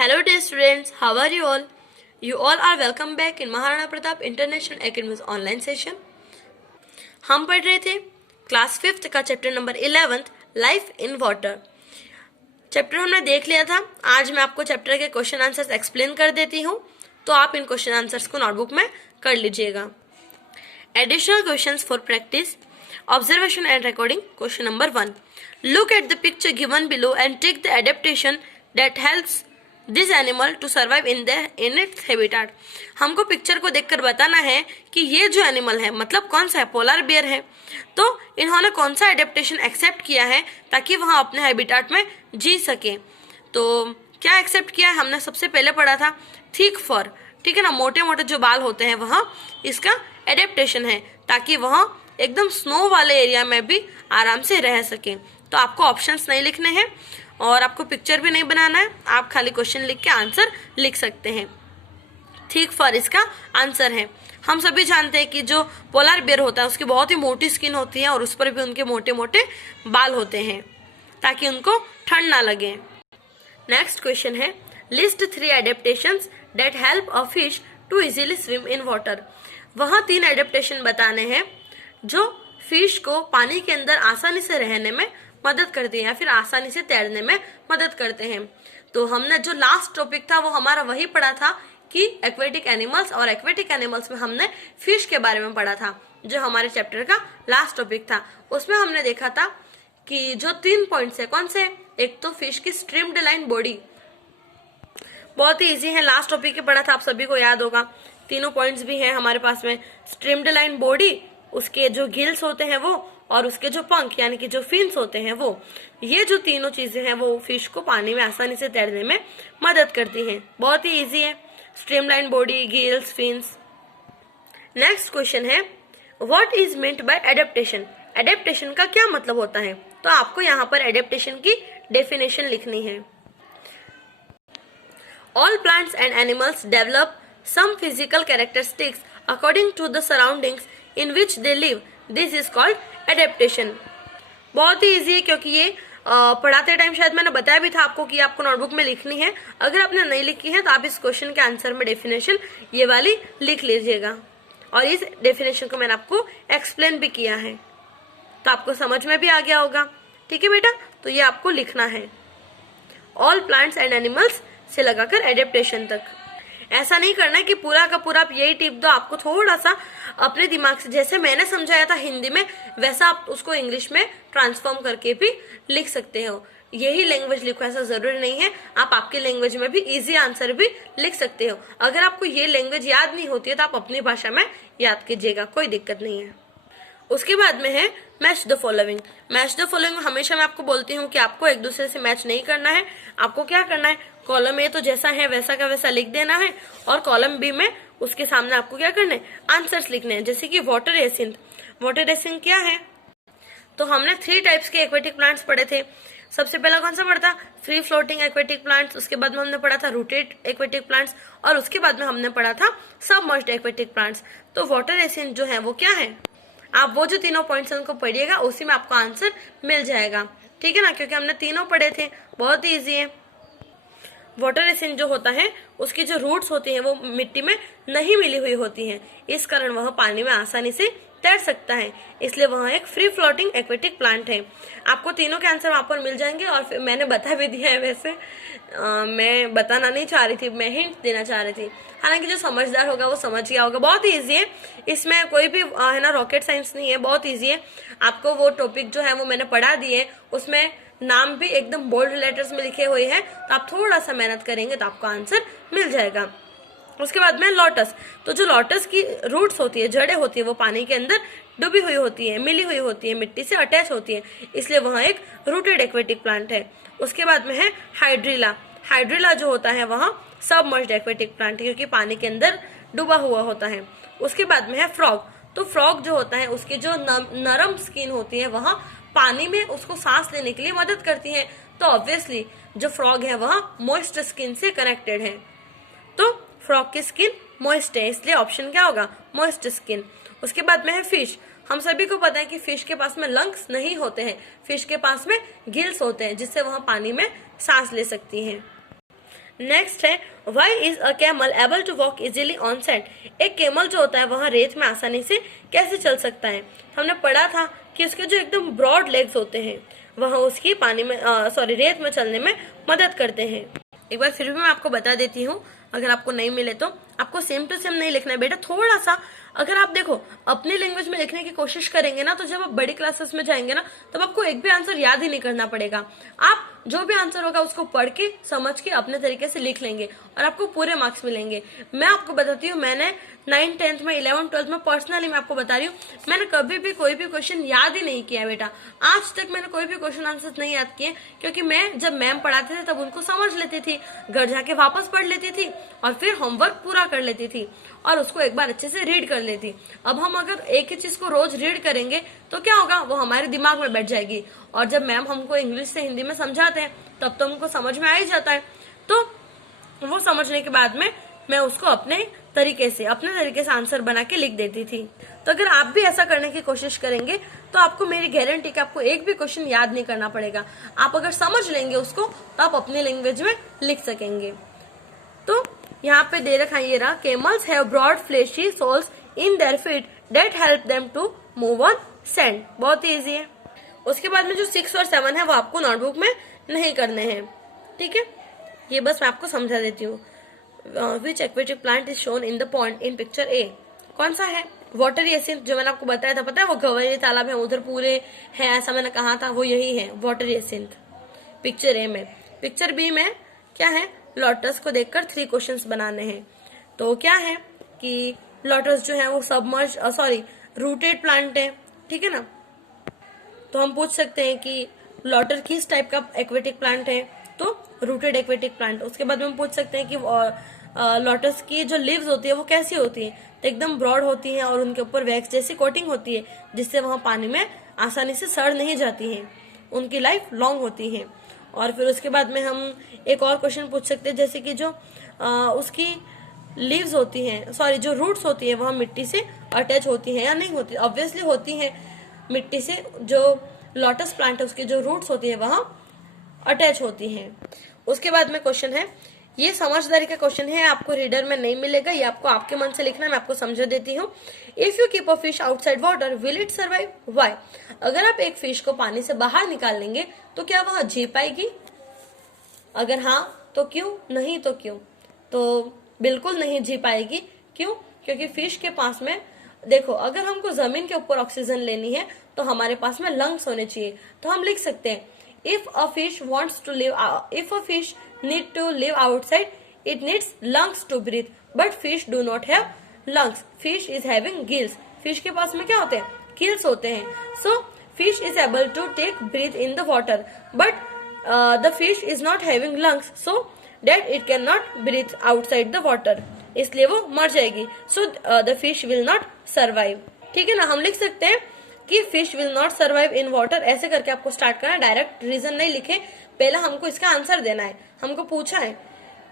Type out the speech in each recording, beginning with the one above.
Hello dear students, how are you all? You all are welcome back in Maharana Pratap International Academy's online session. हम पढ़ रहे थे class 5th का chapter number 11 life in water. Chapter हमने देख लिया था। आज मैं आपको चैप्टर के क्वेश्चन आंसर्स एक्सप्लेन कर देती हूँ, तो आप इन क्वेश्चन आंसर्स को नोटबुक में कर लीजिएगा। Additional questions for practice, observation and recording. Question number 1, look at the picture given below and take the adaptation that helps this animal to survive in its habitat. हमको picture को देखकर बताना है कि ये जो एनिमल है मतलब कौन सा है, पोलर बियर है, तो इन्होंने कौन सा एडेप्टेशन एक्सेप्ट किया है ताकि वह अपने हैबिटेट में जी सके। तो क्या एक्सेप्ट किया है, हमने सबसे पहले पढ़ा था थिक फर, ठीक है ना, मोटे मोटे जो बाल होते हैं वह इसका एडेप्टेशन है ताकि वह एकदम स्नो वाले एरिया में भी आराम से रह सके। तो आपको ऑप्शंस नहीं लिखने हैं और आपको पिक्चर भी नहीं बनाना है, आप खाली क्वेश्चन लिख के आंसर लिख सकते हैं। थिक फर इसका आंसर है। हम सभी जानते हैं कि जो पोलर बियर होता है उसकी बहुत ही मोटी स्किन होती है और उस पर भी उनके मोटे मोटे बाल होते हैं ताकि उनको ठंड ना लगे। नेक्स्ट क्वेश्चन है, list 3 adaptations that help a fish to easily swim in water. वहाँ 3 एडेप्टेशन बताने हैं जो फिश को पानी के अंदर आसानी से रहने में मदद करते हैं या फिर आसानी से तैरने में मदद करते हैं। तो हमने जो लास्ट टॉपिक था वो हमारा वही पढ़ा था कि एक्वेटिक एनिमल्स, और एक्वेटिक एनिमल्स में हमने फिश के बारे में पढ़ा था जो हमारे चैप्टर का लास्ट टॉपिक था। उसमें हमने देखा था कि जो 3 पॉइंट्स है, कौन से, एक तो फिश की स्ट्रीम्ड लाइन बॉडी, बहुत ही इजी है, लास्ट टॉपिक के पढ़ा था, आप सभी को याद होगा। तीनों पॉइंट्स भी हैं हमारे पास में, स्ट्रीम्ड लाइन बॉडी, उसके जो गिल्स होते हैं वो, और उसके जो पंख यानी कि जो फिन्स होते हैं वो, ये जो तीनों चीजें हैं वो फिश को पानी में आसानी से तैरने में मदद करती हैं। बहुत ही इजी है, streamline body, gills, fins. Next question है, what is meant by adaptation. Adaptation का क्या मतलब होता है, तो आपको यहाँ पर एडेप्टेशन की डेफिनेशन लिखनी है। All plants and animals develop some physical characteristics according to the surroundings in which they live, this is called adaptation. बहुत ही इजी है क्योंकि ये पढ़ाते टाइम शायद मैंने बताया भी था आपको कि आपको नोटबुक में लिखनी है। अगर आपने नहीं लिखी है तो आप इस क्वेश्चन के आंसर में डेफिनेशन ये वाली लिख लीजिएगा, और इस डेफिनेशन को मैंने आपको एक्सप्लेन भी किया है तो आपको समझ में भी आ गया होगा। ठीक है बेटा, तो ये आपको लिखना है ऑल प्लांट्स एंड एनिमल्स से लगाकर एडेप्टेशन तक। ऐसा नहीं करना है कि पूरा का पूरा आप यही टिप दो, आपको थोड़ा सा अपने दिमाग से, जैसे मैंने समझाया था हिंदी में वैसा आप उसको इंग्लिश में ट्रांसफॉर्म करके भी लिख सकते हो। यही लैंग्वेज लिखो ऐसा जरूरी नहीं है, आप आपके लैंग्वेज में भी इजी आंसर भी लिख सकते हो। अगर आपको ये लैंग्वेज याद नहीं होती है तो आप अपनी भाषा में याद कीजिएगा, कोई दिक्कत नहीं है। उसके बाद में है match the following. Match the following हमेशा मैं आपको बोलती हूँ कि आपको एक दूसरे से मैच नहीं करना है। आपको क्या करना है, कॉलम ए तो जैसा है वैसा का वैसा लिख देना है, और कॉलम बी में उसके सामने आपको क्या करना है, आंसर्स लिखने हैं। जैसे कि वाटर एसिंथ। वाटर एसिंथ क्या है, तो हमने 3 टाइप्स के एक्वेटिक प्लांट्स पढ़े थे। सबसे पहला कौन सा पढ़ा था, फ्री फ्लोटिंग एक्वेटिक प्लांट्स, उसके बाद में हमने पढ़ा था रूटेड एक्वेटिक प्लांट्स, और उसके बाद में हमने पढ़ा था सबमर्ज्ड एक्वेटिक प्लांट्स। तो वाटर एसिंथ जो है वो क्या है, आप वो जो तीनों पॉइंट्स उनको पढ़िएगा, उसी में आपको आंसर मिल जाएगा। ठीक है ना, क्योंकि हमने तीनों पढ़े थे, बहुत ही ईजी है। वाटर एसिंथ जो होता है उसकी जो रूट्स होती हैं वो मिट्टी में नहीं मिली हुई होती हैं, इस कारण वह पानी में आसानी से तैर सकता है, इसलिए वह एक फ्री फ्लोटिंग एक्वेटिक प्लांट है। आपको तीनों के आंसर वहां पर मिल जाएंगे, और फिर मैंने बता भी दिया है। वैसे मैं बताना नहीं चाह रही थी, मैं हिंट देना चाह रही थी, हालांकि जो समझदार होगा वो समझ गया होगा। बहुत ही ईजी है, इसमें कोई भी है ना रॉकेट साइंस नहीं है, बहुत ईजी है। आपको वो टॉपिक जो है वो मैंने पढ़ा दिए, उसमें नाम भी एकदम बोल्ड लेटर्स में लिखे हुए हैं, तो आप थोड़ा सा मेहनत करेंगे तो आपको आंसर मिल जाएगा। उसके बाद में लोटस। तो जो लोटस की रूट्स होती है, जड़ें होती है, वो पानी के अंदर डूबी हुई होती है, मिली हुई होती है, मिट्टी से अटैच होती है, इसलिए वह एक रूटेड एक्वेटिक प्लांट है। उसके बाद में है हाइड्रिला। हाइड्रिला जो होता है वह सबमर्ज्ड एक्वेटिक प्लांट है क्योंकि पानी के अंदर डूबा हुआ होता है। उसके बाद में है फ्रॉग। तो फ्रॉग जो होता है उसकी जो नरम स्किन होती है वह पानी में उसको सांस लेने के लिए मदद करती है, तो ऑब्वियसली जो फ्रॉग है वह मॉइस्ट स्किन से कनेक्टेड है, तो फ्रॉग की स्किन मॉइस्ट है, इसलिए ऑप्शन क्या होगा, मॉइस्ट स्किन। उसके बाद में है फिश। हम सभी को पता है कि फिश के पास में लंग्स नहीं होते हैं, फिश के पास में गिल्स होते हैं जिससे वह पानी में सांस ले सकती हैं। नेक्स्ट है why is a camel able to walk easily on sand. एक कैमल जो होता है वहाँ रेत में आसानी से कैसे चल सकता है। हमने पढ़ा था कि उसके जो एकदम ब्रॉड लेग्स होते हैं वह उसकी पानी में रेत में चलने में मदद करते हैं। एक बार फिर भी मैं आपको बता देती हूँ, अगर आपको नहीं मिले तो आपको सेम टू सेम नहीं लिखना है बेटा, थोड़ा सा अगर आप देखो अपनी लैंग्वेज में लिखने की कोशिश करेंगे ना तो जब आप बड़ी क्लासेस में जाएंगे ना तब आपको एक भी आंसर याद ही नहीं करना पड़ेगा। आप जो भी आंसर होगा उसको पढ़ के समझ के अपने तरीके से लिख लेंगे और आपको पूरे मार्क्स मिलेंगे। मैं आपको बताती हूँ, मैंने 9th 10th में 11th 12th में पर्सनली मैं आपको बता रही हूँ, मैंने कभी भी कोई भी क्वेश्चन याद ही नहीं किया बेटा। आज तक मैंने कोई भी क्वेश्चन आंसर नहीं याद किए, क्योंकि मैं जब मैम पढ़ाते थे तब उनको समझ लेती थी, घर जाके वापस पढ़ लेती थी और फिर होमवर्क पूरा कर लेती थी और उसको एक बार अच्छे से रीड कर लेती। अब हम अगर एक ही चीज को रोज रीड करेंगे तो क्या होगा, वो हमारे दिमाग में बैठ जाएगी और जब मैम हमको इंग्लिश से हिंदी में समझाते हैं तब तो हमको समझ में आ ही जाता है। तो वो समझने के बाद में मैं उसको अपने तरीके से आंसर बना के लिख देती थी। तो अगर आप भी ऐसा करने की कोशिश करेंगे तो आपको मेरी गारंटी कि आपको एक भी क्वेश्चन याद नहीं करना पड़ेगा। आप अगर समझ लेंगे उसको तो आप अपनी लैंग्वेज में लिख सकेंगे। तो यहाँ पे दे रखा ये रहा, camels have broad fleshy soles in their feet that help them to move on sand. बहुत ही इजी है। उसके बाद में जो 6 और 7 है वो आपको नोटबुक में नहीं करने हैं, ठीक है। ये बस मैं आपको समझा देती हूँ। Which aquatic plant is shown in the pond in picture A. कौन सा है? वाटर एसिंथ, जो मैंने आपको बताया था, पता है वो गवरी तालाब है उधर पूरे है ऐसा मैंने कहा था, वो यही है वाटर एसिंथ पिक्चर ए में। पिक्चर बी में क्या है, लोटस को देखकर 3 क्वेश्चंस बनाने हैं। तो क्या है कि लोटस जो है वो सबमर्ज रूटेड प्लांट है, ठीक है ना। तो हम पूछ सकते हैं कि लोटर किस टाइप का एक्वेटिक प्लांट है, तो रूटेड एक्वेटिक प्लांट। उसके बाद में हम पूछ सकते हैं कि लोटस की जो लीव्स होती है वो कैसी होती है, तो एकदम ब्रॉड होती है और उनके ऊपर वैक्स जैसी कोटिंग होती है जिससे वहां पानी में आसानी से सड़ नहीं जाती है, उनकी लाइफ लॉन्ग होती है। और फिर उसके बाद में हम एक और क्वेश्चन पूछ सकते हैं, जैसे कि जो उसकी लीव्स होती हैं, जो रूट्स होती है वह मिट्टी से अटैच होती है या नहीं होती। ऑब्वियसली होती है, मिट्टी से जो लोटस प्लांट है उसकी जो रूट्स होती है वहां अटैच होती हैं। उसके बाद में क्वेश्चन है, ये समझदारी का क्वेश्चन है, आपको रीडर में नहीं मिलेगा, ये आपको आपके मन से लिखना है, मैं आपको समझा देती हूँ। If you keep a fish outside water will it survive, why. अगर आप एक फिश को पानी से बाहर निकाल लेंगे तो क्या वह जी पाएगी? अगर हाँ तो क्यों, नहीं तो क्यों? तो बिल्कुल नहीं जी पाएगी। क्यों? क्योंकि फिश के पास में देखो, अगर हमको जमीन के ऊपर ऑक्सीजन लेनी है तो हमारे पास में लंग्स होने चाहिए। तो हम लिख सकते हैं, if a fish wants to live, if a fish need to live outside, it needs lungs to breathe, but fish do not have lungs. Fish is having gills. Fish के पास में क्या होते हैं? Gills होते हैं. So fish is able to take breathe in the water, but the fish is not having lungs, so that it cannot breathe outside the water. इसलिए वो मर जाएगी. So the fish will not survive. ठीक है ना, हम लिख सकते हैं कि fish will not survive in water. ऐसे करके आपको स्टार्ट करना है, डायरेक्ट रीजन नहीं लिखे, पहले हमको इसका आंसर देना है। हमको पूछा है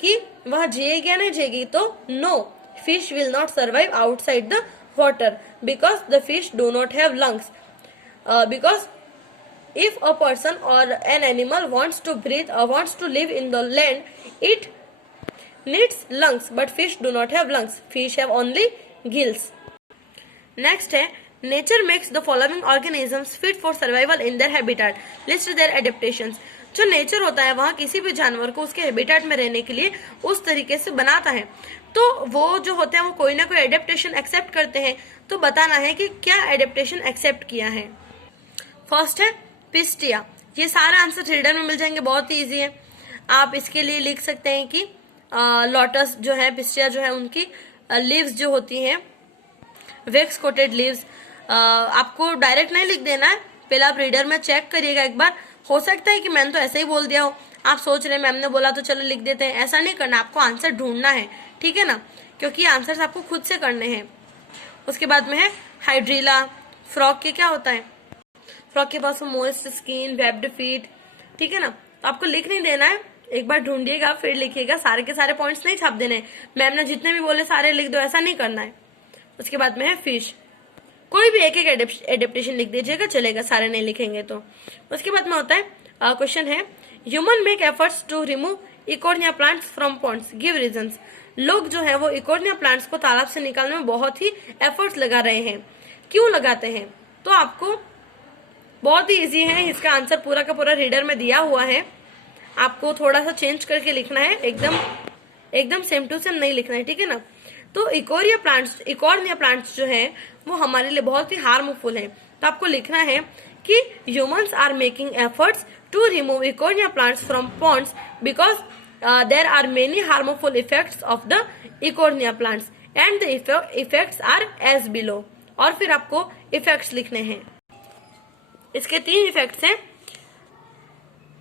कि वह जिएगी या नहीं जिएगी, तो no, fish will not survive outside the water because the fish do not have lungs, because if a person or an animal wants to breathe or wants to live in the land, it needs lungs, but fish do not have lungs. Fish have only gills. Next है, nature makes the following organisms fit for survival in their habitat. List their adaptations. जो nature होता है वहाँ किसी भी जानवर को उसके हैबिटेट में रहने के लिए उस तरीके से बनाता है, तो वो जो होते हैं वो कोई ना कोई एडेप्टेशन एक्सेप्ट करते हैं। तो बताना है कि क्या एडेप्टेशन एक्सेप्ट किया है। फर्स्ट है पिस्टिया। ये सारा आंसर रीडर में मिल जाएंगे, बहुत ही ईजी है। आप इसके लिए लिख सकते हैं कि लोटस जो है, पिस्टिया जो है, उनकी लीव्स जो होती हैं वेक्स कोटेड लीव्स। आपको डायरेक्ट नहीं लिख देना है, पहले आप रीडर में चेक करिएगा एक बार। हो सकता है कि मैंने तो ऐसे ही बोल दिया हो, आप सोच रहे मैम ने बोला तो चलो लिख देते हैं, ऐसा नहीं करना, आपको आंसर ढूंढना है, ठीक है ना, क्योंकि आंसर्स आपको खुद से करने हैं। उसके बाद में है हाइड्रीला। फ्रॉग के क्या होता है, फ्रॉग के पास मोइस्ट स्किन, वेब्ड फीट, ठीक है ना। तो आपको लिख नहीं देना है, एक बार ढूंढिएगा फिर लिखिएगा, सारे के सारे पॉइंट्स नहीं छाप देने। मैम ने जितने भी बोले सारे लिख दो, ऐसा नहीं करना है। उसके बाद में है फिश। कोई भी एक एक एडेप्टेशन लिख दीजिएगा, चलेगा, सारे नहीं लिखेंगे तो। उसके बाद में होता है क्वेश्चन है, human make efforts to remove Eichhornia plants from ponds, give reasons. लोग जो है वो इकोर्निया प्लांट्स को तालाब से निकालने में बहुत ही एफर्ट्स लगा रहे हैं, क्यों लगाते हैं? तो आपको बहुत ही इजी है, इसका आंसर पूरा का पूरा रीडर में दिया हुआ है, आपको थोड़ा सा चेंज करके लिखना है, एकदम सेम टू सेम नहीं लिखना है, ठीक है ना। तो इकोर्निया प्लांट्स जो है वो हमारे लिए बहुत ही हार्मफुल है। तो आपको लिखना है कि humans are making efforts to remove Eichhornia plants from ponds because there are many harmful effects of the Eichhornia plants and the effects are as below. और फिर आपको इफेक्ट्स लिखने हैं। इसके 3 इफेक्ट्स हैं,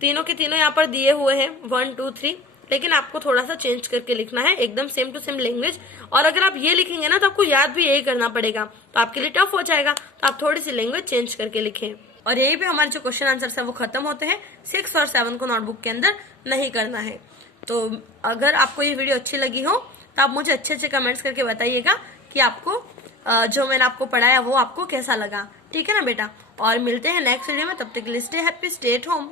तीनों के तीनों यहाँ पर दिए हुए हैं 1 2 3, लेकिन आपको थोड़ा सा चेंज करके लिखना है, एकदम सेम टू सेम लैंग्वेज। और अगर आप ये लिखेंगे ना तो आपको याद भी यही करना पड़ेगा, तो आपके लिए टफ हो जाएगा। तो आप थोड़ी सी लैंग्वेज चेंज करके लिखें। और यही पे हमारे जो क्वेश्चन आंसर है वो खत्म होते हैं। 6 और 7 को नोटबुक के अंदर नहीं करना है। तो अगर आपको ये वीडियो अच्छी लगी हो तो आप मुझे अच्छे कमेंट्स करके बताइएगा कि आपको जो मैंने आपको पढ़ाया वो आपको कैसा लगा, ठीक है ना बेटा। और मिलते हैं नेक्स्ट वीडियो में, तब तक के लिए stay happy, stay at home.